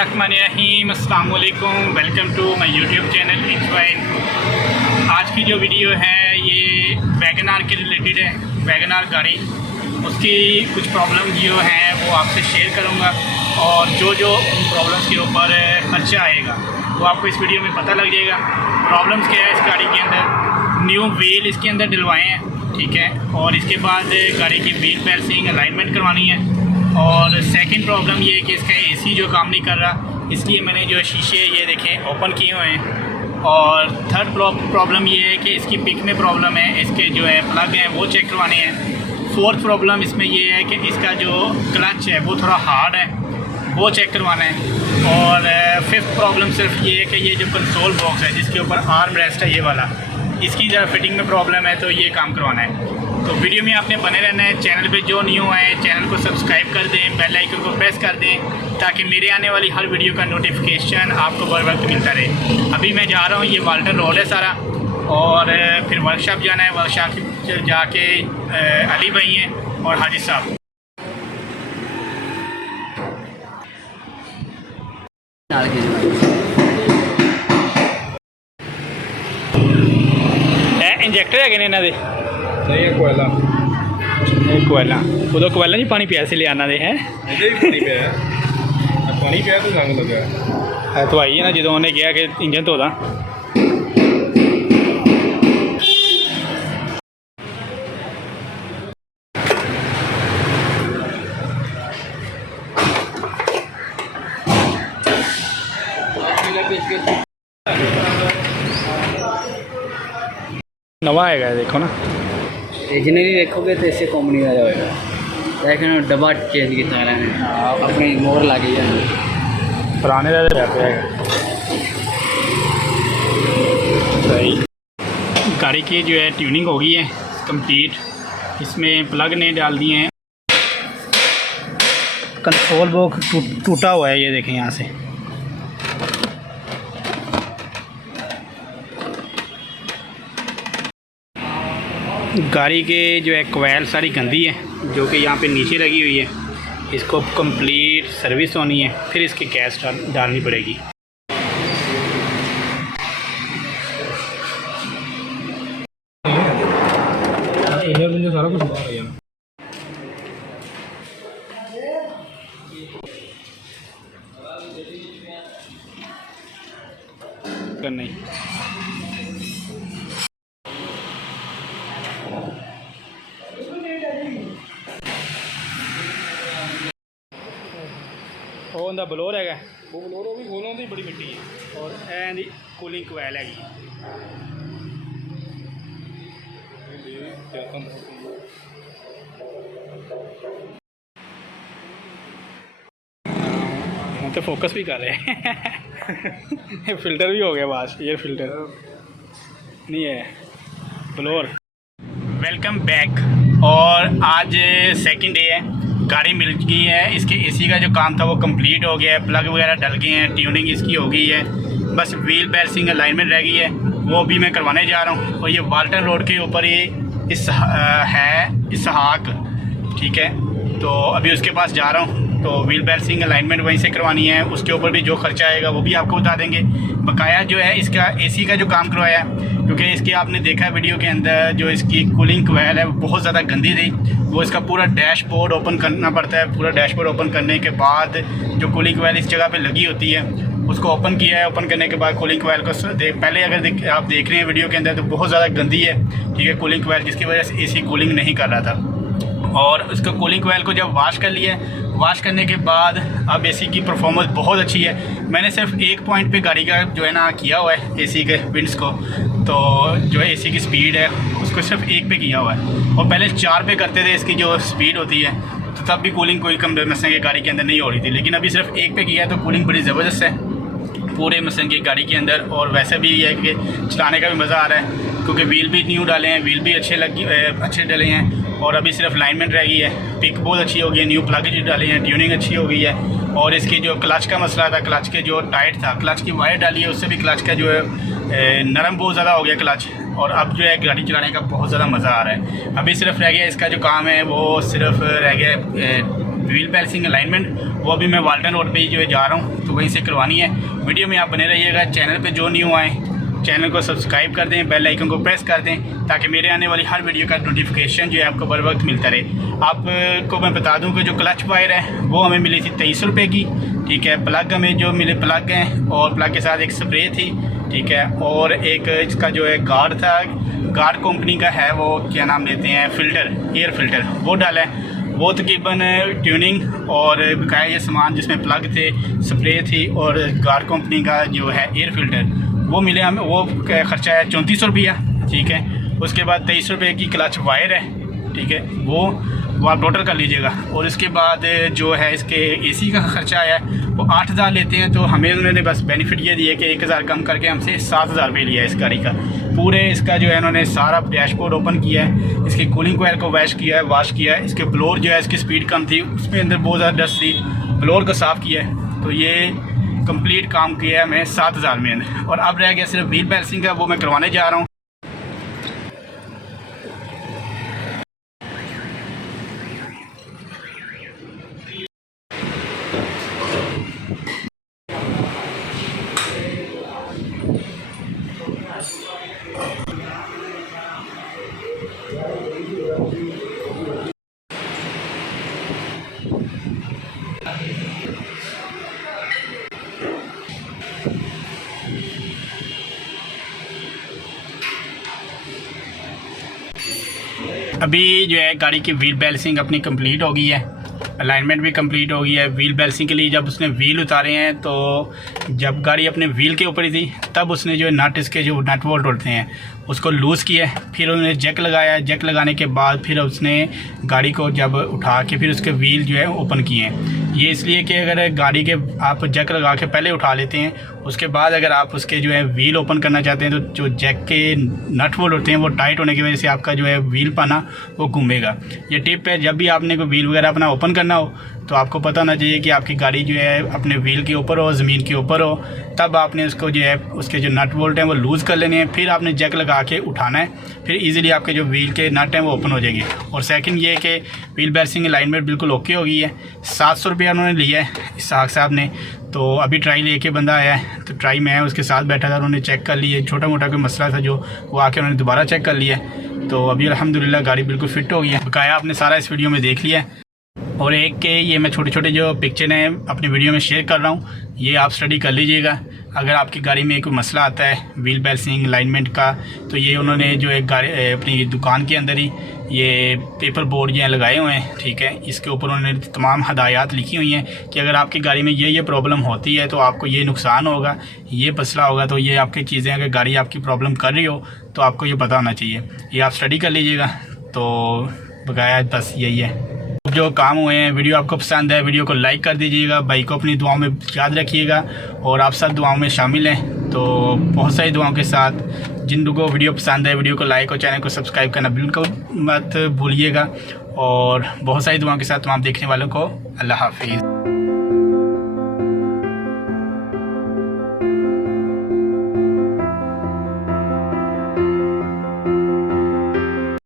बिस्मिल्लाहिर्रहमानिर्रहीम, अस्सलाम वालेकुम। Welcome to my YouTube channel enjoy. आज की जो वीडियो है ये वैगन आर के रिलेटेड है। वैगन आर गाड़ी, उसकी कुछ प्रॉब्लम जो हैं वो आपसे शेयर करूँगा और जो प्रॉब्लम्स के ऊपर खर्चा आएगा वो आपको इस वीडियो में पता लग जाएगा। प्रॉब्लम्स क्या है इस गाड़ी के अंदर, न्यू व्हील इसके अंदर डलवाए हैं, ठीक है, और इसके बाद गाड़ी की व्हील बैलेंसिंग अलाइनमेंट करवानी है। और सेकंड प्रॉब्लम ये है कि इसका एसी जो काम नहीं कर रहा, इसलिए मैंने जो शीशे ये देखें ओपन किए हुए हैं। और थर्ड प्रॉब्लम ये है कि इसकी पिक में प्रॉब्लम है, इसके जो है प्लग हैं वो चेक करवाने हैं। फोर्थ प्रॉब्लम इसमें ये है कि इसका जो क्लच है वो थोड़ा हार्ड है, वो चेक करवाना है। और फिफ्थ प्रॉब्लम सिर्फ ये है कि ये जो कंसोल बॉक्स है जिसके ऊपर आर्म रेस्ट है ये वाला, इसकी ज़रा फिटिंग में प्रॉब्लम है, तो ये काम करवाना है। तो वीडियो में आपने बने रहना है। चैनल पे जो न्यू आए चैनल को सब्सक्राइब कर दें, बेल आइकन को प्रेस कर दें ताकि मेरे आने वाली हर वीडियो का नोटिफिकेशन आपको बर वक्त मिलता रहे। अभी मैं जा रहा हूँ, ये वाल्टन रोड है सारा, और फिर वर्कशॉप जाना है। वर्कशॉप जाके अली भाई हैं और हाजी साहब। इंजैक्टर है इन्हों के नहीं है कोयला कोयला उदो कोयला नहीं पानी पिया से ले आना दे हैं पानी पिया तो रंग लगा तो आई है ना जो उन्हें कहा कि इंजन धोदा। नवा आएगा देखो ना, ओरिजिनली देखोगे तो इससे कंपनी वाला होगा, लेकिन डब्बा चेंज किया है, अपनी मोहर लगी है, पुराने का सही। गाड़ी की जो है ट्यूनिंग हो गई है कंप्लीट, इसमें प्लग ने डाल दिए हैं। कंट्रोल बॉक्स टूटा हुआ है, ये देखें यहाँ से। गाड़ी के जो है कोयल सारी गंदी है जो कि यहाँ पे नीचे लगी हुई है, इसको कंप्लीट सर्विस होनी है, फिर इसकी गैस डालनी पड़ेगी। मुझे सारा कुछ बाहर है करना ही। ਉਹ ਉਹਦਾ ਬਲੋਰ ਹੈਗਾ, वो बलोर भी खोलों की बड़ी मिट्टी है ਔਰ ਐਂ ਦੀ ਕੂਲਿੰਗ ਕੋਇਲ ਹੈਗੀ। ਹੁਣ तो फोकस भी कर रहे हैं फिल्टर भी हो गया बस, एयर फिल्टर नहीं है ब्लोअर। Welcome back. और आज सेकंड डे है, गाड़ी मिल गई है, इसके एसी का जो काम था वो कंप्लीट हो गया है, प्लग वगैरह डल गए हैं, ट्यूनिंग इसकी हो गई है, बस व्हील बैलेंसिंग अलाइनमेंट रह गई है, वो भी मैं करवाने जा रहा हूँ। और ये वाल्टन रोड के ऊपर ये इसहाक, ठीक है, तो अभी उसके पास जा रहा हूँ। तो व्हील बैलेंसिंग अलाइनमेंट वहीं से करवानी है, उसके ऊपर भी जो खर्चा आएगा वो भी आपको बता देंगे। बकाया जो है इसका एसी का जो काम करवाया है, क्योंकि इसके आपने देखा वीडियो के अंदर जो इसकी कूलिंग कोयल है वो बहुत ज़्यादा गंदी थी, वो इसका पूरा डैशबोर्ड ओपन करना पड़ता है। पूरा डैशबोर्ड ओपन करने के बाद जो कूलिंग कोयल इस जगह पे लगी होती है उसको ओपन किया है। ओपन करने के बाद कूलिंग कोयल को पहले अगर आप देख रहे हैं वीडियो के अंदर तो बहुत ज़्यादा गंदी है, ठीक है, कूलिंग कोयल, जिसकी वजह से एसी कूलिंग नहीं कर रहा था। और उसको कूलिंग कोयल को जब वॉश कर लिया, वॉश करने के बाद अब एसी की परफॉर्मेंस बहुत अच्छी है। मैंने सिर्फ एक पॉइंट पे गाड़ी का जो है ना किया हुआ है एसी के विंड्स को, तो जो है एसी की स्पीड है उसको सिर्फ एक पे किया हुआ है, और पहले 4 पे करते थे इसकी जो स्पीड होती है, तो तब भी कूलिंग कोई कम मसलन की गाड़ी के अंदर नहीं हो रही थी, लेकिन अभी सिर्फ 1 पे किया है तो कूलिंग बड़ी ज़बरदस्त है पूरे मसलन की गाड़ी के अंदर। और वैसे भी ये है कि चलाने का भी मज़ा आ रहा है, क्योंकि व्हील भी न्यू डाले हैं, व्हील भी अच्छे डले हैं, और अभी सिर्फ अलाइनमेंट रह गई है। पिक बहुत अच्छी हो गई है, न्यू प्लग जो डाले हैं, ट्यूनिंग अच्छी हो गई है। और इसकी जो क्लच का मसला था, क्लच के जो टाइट था, क्लच की वायर डाली है, उससे भी क्लच का जो है नरम बहुत ज़्यादा हो गया क्लच। और अब जो है गाड़ी चलाने का बहुत ज़्यादा मज़ा आ रहा है। अभी सिर्फ रह गया इसका जो काम है वो सिर्फ रह गया व्हील बैलेंसिंग अलाइनमेंट, वो अभी मैं वाल्टन रोड पे ही जो है जा रहा हूँ, तो वहीं से करवानी है। वीडियो में आप बने रहिएगा। चैनल पे जो न्यू आए चैनल को सब्सक्राइब कर दें, बेल आइकन को प्रेस कर दें, ताकि मेरे आने वाली हर वीडियो का नोटिफिकेशन जो है आपको बर वक्त मिलता रहे। आपको मैं बता दूं कि जो क्लच वायर है वो हमें मिली थी 2300 रुपये की, ठीक है। प्लग हमें जो मिले प्लग हैं, और प्लग के साथ एक स्प्रे थी, ठीक है, और एक इसका जो है गार्ड था, गार्ड कंपनी का है, वो क्या नाम लेते हैं, फ़िल्टर, एयर फ़िल्टर, वो डाला है। वो तकरीबन ट्यूनिंग और बकाया ये सामान जिसमें प्लग थे, स्प्रे थी और गार्ड कंपनी का जो है एयर फ़िल्टर, वो मिले हमें। वो ख़र्चा है 3400 रुपया, ठीक है। उसके बाद 2300 रुपये की क्लच वायर है, ठीक है, वो आप टोटल कर लीजिएगा। और इसके बाद जो है इसके एसी का ख़र्चा है वो 8000 लेते हैं। तो हमें उन्होंने बस बेनिफिट ये दिया कि 1000 कम करके हमसे 7000 रुपये लिया है इस गाड़ी का। पूरे इसका जो है उन्होंने सारा डैशबोर्ड ओपन किया है, इसकी कूलिंग कोयल को वॉश किया है, इसके ब्लोर जो है इसकी स्पीड कम थी, उसमें अंदर बहुत ज़्यादा डस्ट थी, ब्लोर को साफ़ किया है। तो ये कंप्लीट काम किया है मैं 7000 में। और अब रह गया सिर्फ व्हील बैलेंसिंग का, वो मैं करवाने जा रहा हूँ। अभी जो है गाड़ी की व्हील बैलेंसिंग अपनी कंप्लीट हो गई है, अलाइनमेंट भी कंप्लीट हो गई है। व्हील बैलेंसिंग के लिए जब उसने व्हील उतारे हैं, तो जब गाड़ी अपने व्हील के ऊपर ही थी, तब उसने जो नट, इसके जो नट बोल्ट होते हैं, उसको लूज़ किया है। फिर उन्होंने जैक लगाया, जैक लगाने के बाद फिर उसने गाड़ी को जब उठा के फिर उसके व्हील जो है ओपन किए हैं। ये इसलिए कि अगर गाड़ी के आप जैक लगा के पहले उठा लेते हैं, उसके बाद अगर आप उसके जो है व्हील ओपन करना चाहते हैं, तो जो जैक के नट बोल्ट होते हैं वो टाइट होने की वजह से आपका जो है व्हील पाना वो घूमेगा। ये टिप है, जब भी आपने कोई व्हील वगैरह अपना ओपन करना हो, तो आपको पता होना चाहिए कि आपकी गाड़ी जो है अपने व्हील के ऊपर हो, ज़मीन के ऊपर हो, तब आपने उसको जो है उसके जो नट बोल्ट हैं वो लूज़ कर लेने हैं। फिर आपने जैक लगा के उठाना है, फिर इजीली आपके जो व्हील के नट हैं वो ओपन हो जाएंगे। और सेकंड ये कि व्हील बैलेंसिंग अलाइनमेंट बिल्कुल ओके हो गई है। 700 रुपया उन्होंने लिया है इसहाक साहब ने। तो अभी ट्राई लेके बंदा आया है, तो ट्राई में उसके साथ बैठा था, उन्होंने चेक कर लिया। छोटा मोटा कोई मसला था जो, वो आके उन्होंने दोबारा चेक कर लिया। तो अभी अल्हम्दुलिल्लाह गाड़ी बिल्कुल फिट हो गई है। बकाया आपने सारा इस वीडियो में देख लिया है। और एक के ये मैं छोटे छोटे जो पिक्चर हैं अपनी वीडियो में शेयर कर रहा हूँ, ये आप स्टडी कर लीजिएगा। अगर आपकी गाड़ी में कोई मसला आता है व्हील बैलेंसिंग अलाइनमेंट का, तो ये उन्होंने जो एक गाड़ी अपनी दुकान के अंदर ही ये पेपर बोर्ड ये लगाए हुए हैं, ठीक है। इसके ऊपर उन्होंने तमाम हदायत लिखी हुई हैं कि अगर आपकी गाड़ी में ये प्रॉब्लम होती है तो आपको ये नुकसान होगा, ये मसला होगा। तो ये आपकी चीज़ें, अगर गाड़ी आपकी प्रॉब्लम कर रही हो तो आपको ये पता होना चाहिए। ये आप स्टडी कर लीजिएगा। तो बकाया बस यही है जो काम हुए हैं। वीडियो आपको पसंद है, वीडियो को लाइक कर दीजिएगा। भाई को अपनी दुआओं में याद रखिएगा, और आप सब दुआओं में शामिल हैं। तो बहुत सारी दुआओं के साथ, जिन लोगों को वीडियो पसंद है, वीडियो को लाइक और चैनल को सब्सक्राइब करना बिल्कुल मत भूलिएगा। और बहुत सारी दुआओं के साथ तमाम देखने वालों को अल्लाह हाफिज़।